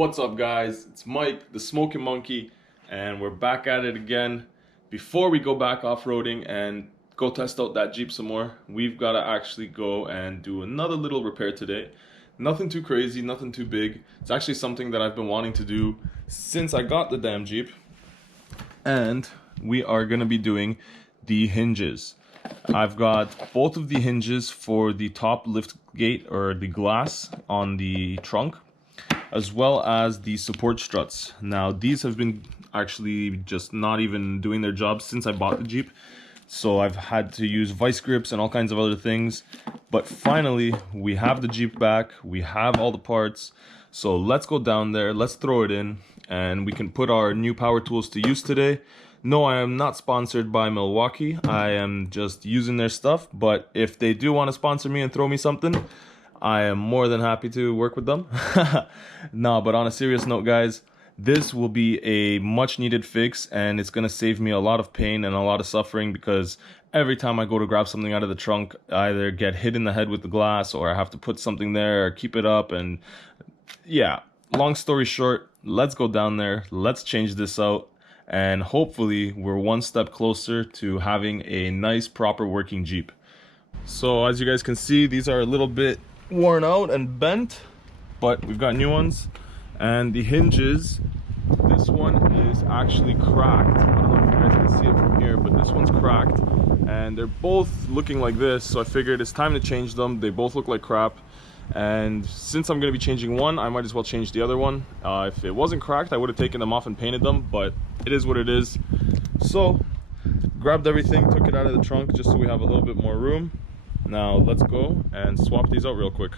What's up, guys? It's Mike, the Smoking Monkey, and we're back at it again. Before we go back off-roading and go test out that Jeep some more, we've got to actually go and do another little repair today. Nothing too crazy, nothing too big. It's actually something that I've been wanting to do since I got the damn Jeep. And we are going to be doing the hinges. I've got both of the hinges for the top lift gate or the glass on the trunk, as well as the support struts. Now these have been actually just not even doing their job since I bought the Jeep, so I've had to use vice grips and all kinds of other things, but finally we have the Jeep back, we have all the parts, so let's go down there, let's throw it in, and we can put our new power tools to use today. No, I am not sponsored by Milwaukee. I am just using their stuff, but if they do want to sponsor me and throw me something, I am more than happy to work with them. No, but on a serious note, guys, this will be a much needed fix, and it's going to save me a lot of pain and a lot of suffering, because every time I go to grab something out of the trunk, I either get hit in the head with the glass, or I have to put something there or keep it up. And yeah, long story short, let's go down there, let's change this out, and hopefully we're one step closer to having a nice, proper working Jeep. So as you guys can see, these are a little bit worn out and bent, but we've got new ones. And the hinges, this one is actually cracked. I don't know if you guys can see it from here, but this one's cracked, and they're both looking like this, so I figured it's time to change them. They both look like crap, and since I'm going to be changing one, I might as well change the other one. If it wasn't cracked, I would have taken them off and painted them, but it is what it is. So grabbed everything, took it out of the trunk just so we have a little bit more room. Now let's go and swap these out real quick.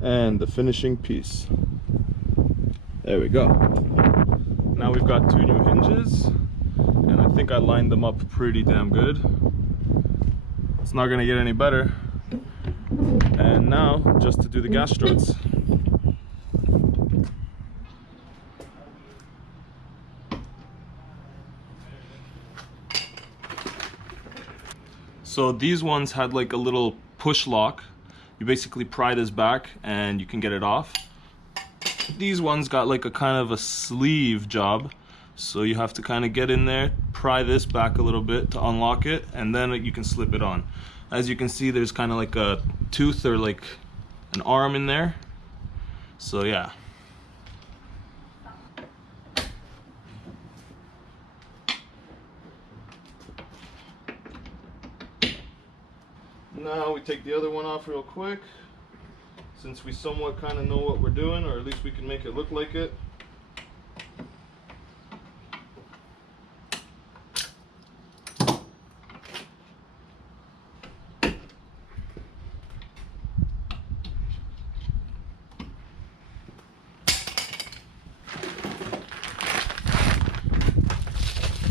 And the finishing piece. There we go. Now we've got two new hinges, and I think I lined them up pretty damn good. It's not gonna get any better. And now, just to do the gas struts. So these ones had like a little push lock. You basically pry this back and you can get it off. These ones got like a kind of a sleeve job, so you have to kind of get in there, pry this back a little bit to unlock it, and then you can slip it on. As you can see, there's kind of like a tooth or like an arm in there. So yeah. Now we take the other one off real quick, since we somewhat kind of know what we're doing, or at least we can make it look like it.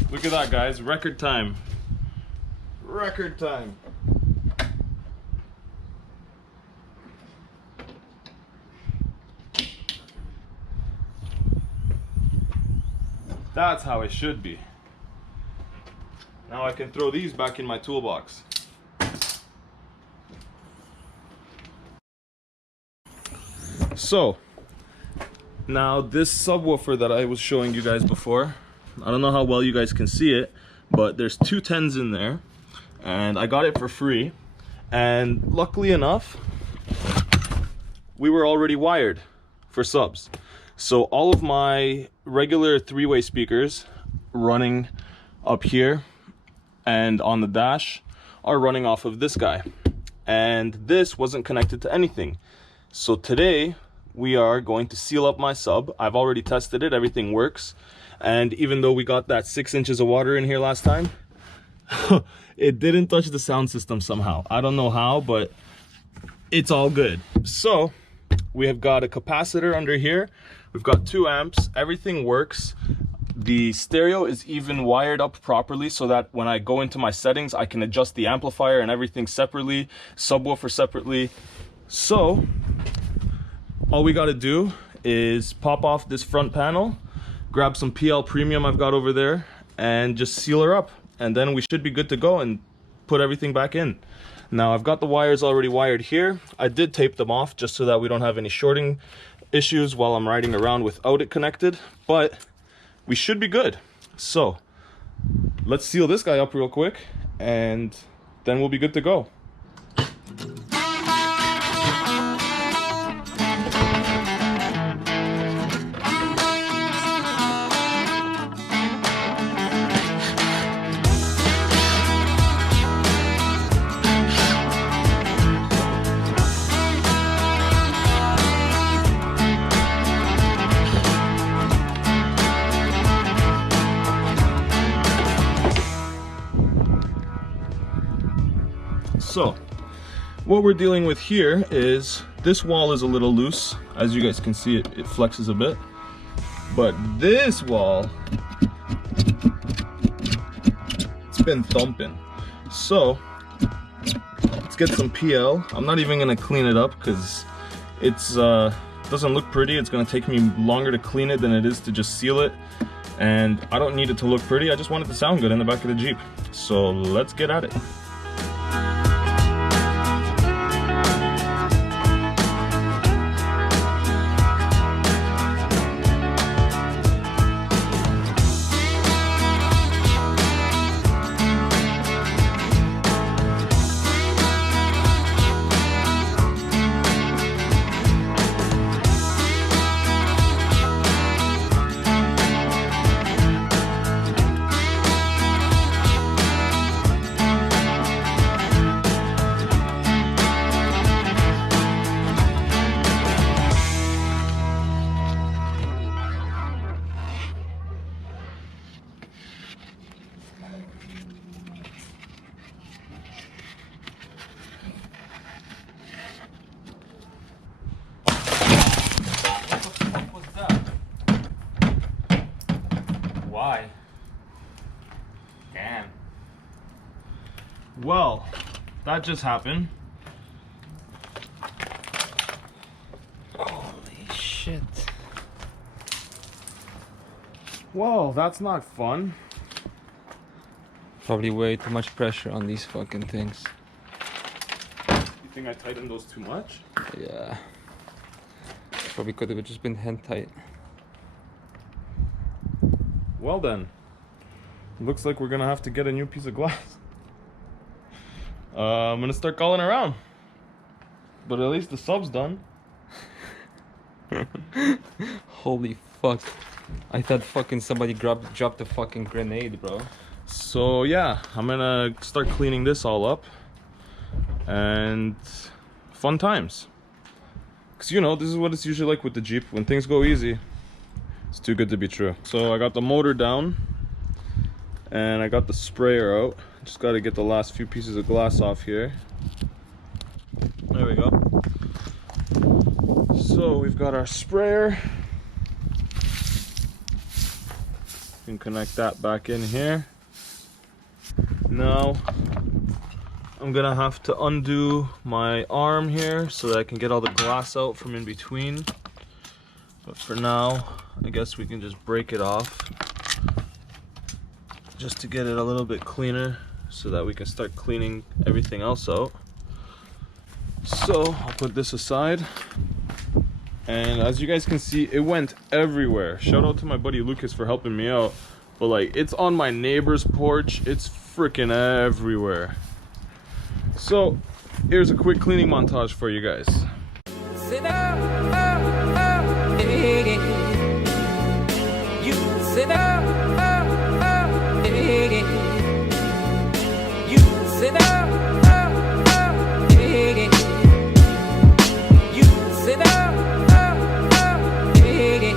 Look at that, guys. Record time. Record time. That's how it should be. Now I can throw these back in my toolbox. So, now this subwoofer that I was showing you guys before, I don't know how well you guys can see it, but there's two 10s in there, and I got it for free. And luckily enough, we were already wired for subs. So all of my regular three-way speakers running up here and on the dash are running off of this guy. And this wasn't connected to anything. So today we are going to seal up my sub. I've already tested it, everything works. And even though we got that 6 inches of water in here last time, it didn't touch the sound system somehow. I don't know how, but it's all good. So we have got a capacitor under here. We've got 2 amps, everything works. The stereo is even wired up properly so that when I go into my settings, I can adjust the amplifier and everything separately, subwoofer separately. So all we gotta do is pop off this front panel, grab some PL Premium I've got over there, and just seal her up. And then we should be good to go and put everything back in. Now I've got the wires already wired here. I did tape them off just so that we don't have any shorting issues while I'm riding around without it connected, but we should be good. So let's seal this guy up real quick, and then we'll be good to go. So what we're dealing with here is this wall is a little loose. As you guys can see, it flexes a bit. But this wall, it's been thumping. So let's get some PL. I'm not even gonna clean it up because it's doesn't look pretty. It's gonna take me longer to clean it than it is to just seal it. And I don't need it to look pretty. I just want it to sound good in the back of the Jeep. So let's get at it. Why? Damn. Well, that just happened. Holy shit. Well, that's not fun. Probably way too much pressure on these fucking things. You think I tightened those too much? Yeah. Probably could have just been hand tight. Well then, looks like we're gonna have to get a new piece of glass. I'm gonna start calling around, but at least the sub's done. Holy fuck. I thought fucking somebody dropped a fucking grenade, bro. So yeah, I'm gonna start cleaning this all up, and fun times. Cause you know, this is what it's usually like with the Jeep. When things go easy, it's too good to be true. So I got the motor down, and I got the sprayer out. Just got to get the last few pieces of glass off here. There we go. So we've got our sprayer. You can connect that back in here. Now I'm gonna have to undo my arm here so that I can get all the glass out from in between. But for now, I guess we can just break it off just to get it a little bit cleaner so that we can start cleaning everything else out. So I'll put this aside. And as you guys can see, it went everywhere. Shout out to my buddy Lucas for helping me out. But like, it's on my neighbor's porch. It's freaking everywhere. So here's a quick cleaning montage for you guys. Sit up, hey. You sit up, hey. You sit up, hey. You sit up, hey.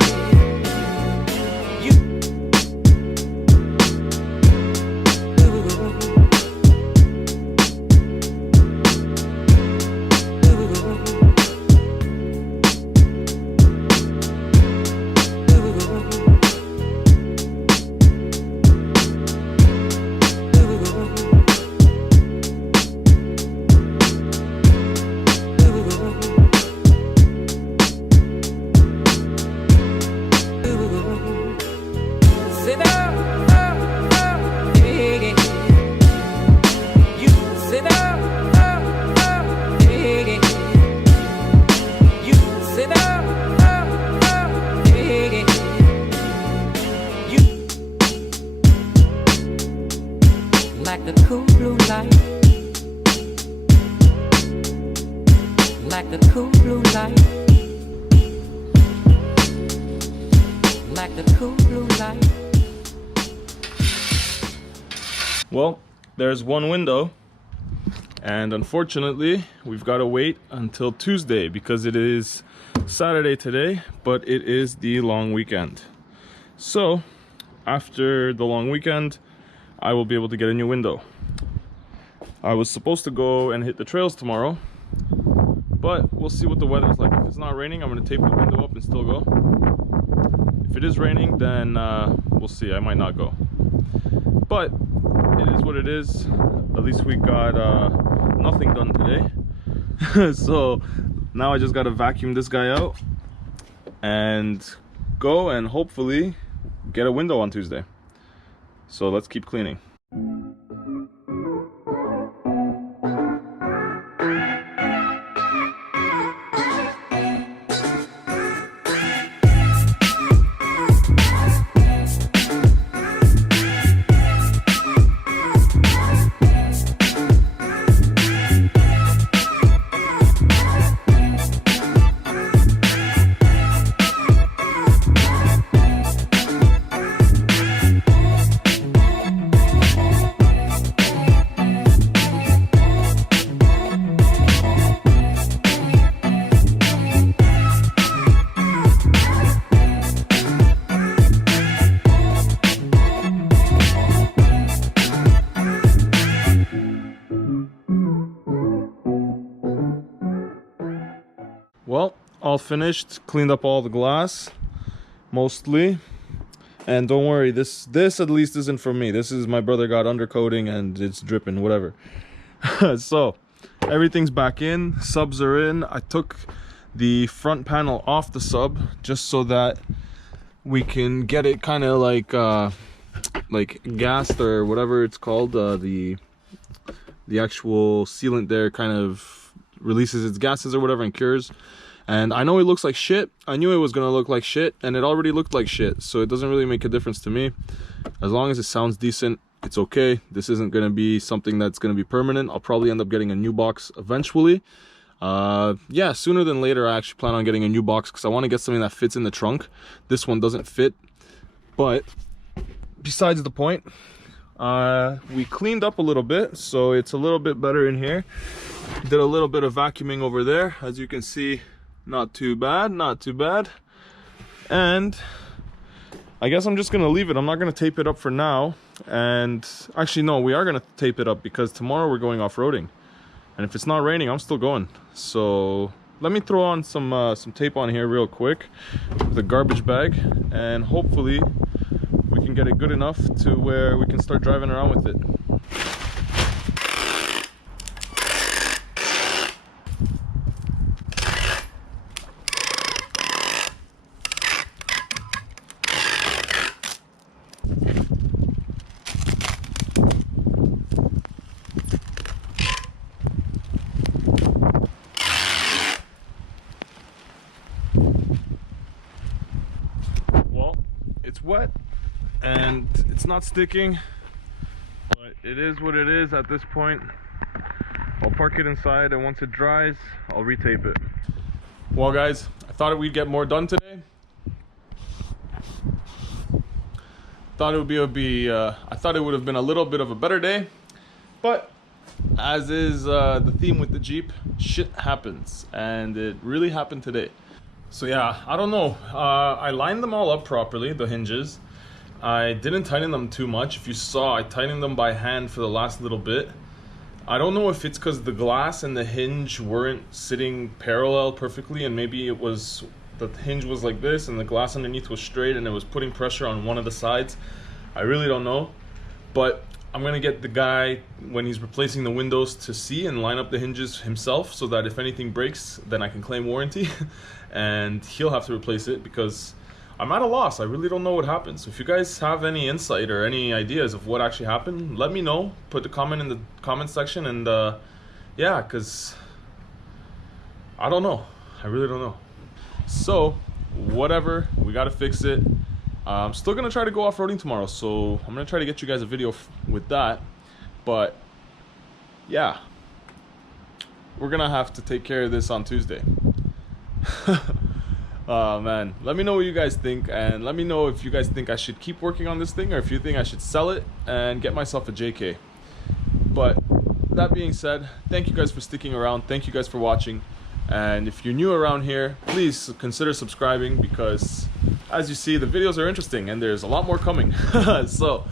Like the cool blue light, like the cool blue light, like the cool blue light. Well, there's one window, and unfortunately we've got to wait until Tuesday because it is Saturday today, but it is the long weekend. So after the long weekend, I will be able to get a new window. I was supposed to go and hit the trails tomorrow, but we'll see what the weather's like. If it's not raining, I'm gonna tape the window up and still go. If it is raining, then we'll see. I might not go. But it is what it is. At least we got nothing done today. So now I just gotta vacuum this guy out and go and hopefully get a window on Tuesday. So let's keep cleaning. Well, all finished, cleaned up all the glass, mostly. And don't worry, this at least isn't from me. This is my brother got undercoating and it's dripping, whatever. So, everything's back in, subs are in. I took the front panel off the sub just so that we can get it kind of like gassed or whatever it's called. The actual sealant there kind of releases its gases or whatever and cures. And I know it looks like shit. I knew it was gonna look like shit, and it already looked like shit. So it doesn't really make a difference to me. As long as it sounds decent, it's okay. This isn't gonna be something that's gonna be permanent. I'll probably end up getting a new box eventually. Yeah, sooner than later. I actually plan on getting a new box because I want to get something that fits in the trunk. This one doesn't fit. But besides the point, we cleaned up a little bit, so it's a little bit better in here. Did a little bit of vacuuming over there. As you can see, not too bad, not too bad. And I guess I'm just gonna leave it. I'm not gonna tape it up for now. And actually no, we are gonna tape it up because tomorrow we're going off-roading. And if it's not raining, I'm still going. So let me throw on some tape on here real quick with a garbage bag, and hopefully we can get it good enough to where we can start driving around with it. It's wet and it's not sticking, but it is what it is at this point. I'll park it inside, and once it dries, I'll retape it. Well guys, I thought we'd get more done today. I thought it would have been a little bit of a better day, but as is the theme with the Jeep, shit happens, and it really happened today. So yeah, I don't know. I lined them all up properly, the hinges. I didn't tighten them too much. If you saw, I tightened them by hand for the last little bit. I don't know if it's because the glass and the hinge weren't sitting parallel perfectly, and maybe it was, the hinge was like this and the glass underneath was straight and it was putting pressure on one of the sides. I really don't know. But I'm gonna get the guy, when he's replacing the windows, to see and line up the hinges himself, so that if anything breaks, then I can claim warranty. And he'll have to replace it because I'm at a loss. I really don't know what happened. So if you guys have any insight or any ideas of what actually happened, let me know. Put the comment in the comment section, and yeah, because I don't know. I really don't know. So whatever, we gotta fix it. I'm still gonna try to go off-roading tomorrow, so I'm gonna try to get you guys a video with that. But yeah, we're gonna have to take care of this on Tuesday. Oh man, let me know what you guys think, and let me know if you guys think I should keep working on this thing or if you think I should sell it and get myself a JK. But that being said, thank you guys for sticking around. Thank you guys for watching. And if you're new around here, please consider subscribing, because as you see, the videos are interesting and there's a lot more coming. So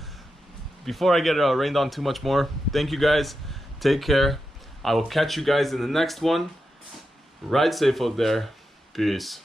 before I get rained on too much more, thank you guys. Take care. I will catch you guys in the next one. Ride safe out there. Peace.